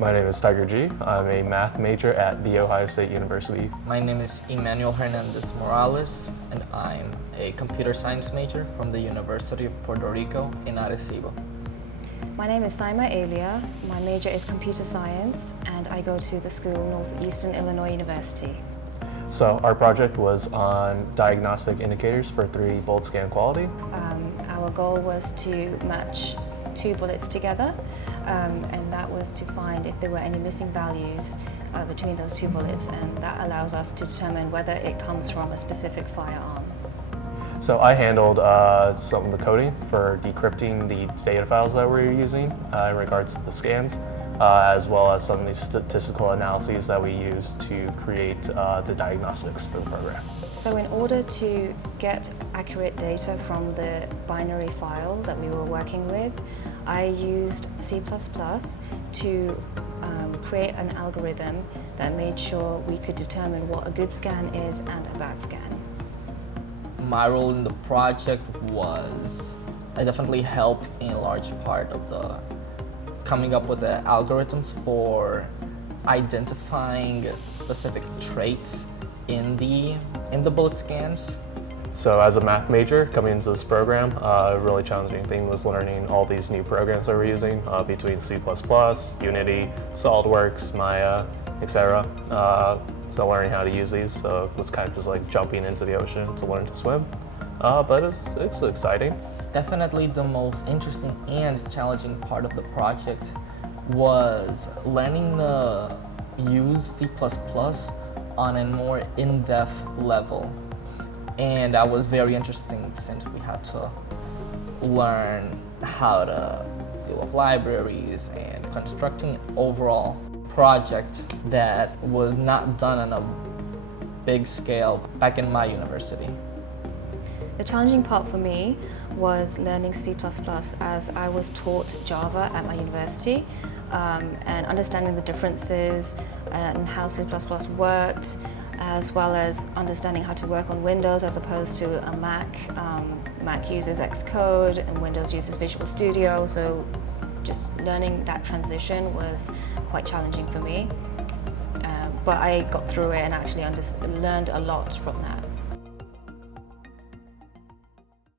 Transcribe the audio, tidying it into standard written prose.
My name is Tiger G. I'm a math major at The Ohio State University. My name is Emmanuel Hernandez Morales, and I'm a computer science major from the University of Puerto Rico in Arecibo. My name is Saima Elia. My major is computer science, and I go to the school Northeastern Illinois University. So our project was on diagnostic indicators for 3D bullet scan quality. Our goal was to match 2 bullets together, and that was to find if there were any missing values between those 2 bullets, and that allows us to determine whether it comes from a specific firearm. So I handled some of the coding for decrypting the data files that we're using in regards to the scans, as well as some of the statistical analyses that we use to create the diagnostics for the program. So in order to get accurate data from the binary file that we were working with, I used C++ to create an algorithm that made sure we could determine what a good scan is and a bad scan. My role in the project was, I definitely helped in a large part of the coming up with the algorithms for identifying specific traits in the bullet scans. So as a math major coming into this program, a really challenging thing was learning all these new programs that we're using between C++, Unity, SolidWorks, Maya, etc. So learning how to use these, so it was kind of just like jumping into the ocean to learn to swim. But it's exciting. Definitely the most interesting and challenging part of the project was learning to use C++ on a more in-depth level. And that was very interesting since we had to learn how to deal with libraries and constructing an overall project that was not done on a big scale back in my university. The challenging part for me was learning C++ as I was taught Java at my university, and understanding the differences and how C++ worked, as well as understanding how to work on Windows as opposed to a Mac. Mac uses Xcode and Windows uses Visual Studio, so just learning that transition was quite challenging for me. But I got through it and actually learned a lot from that.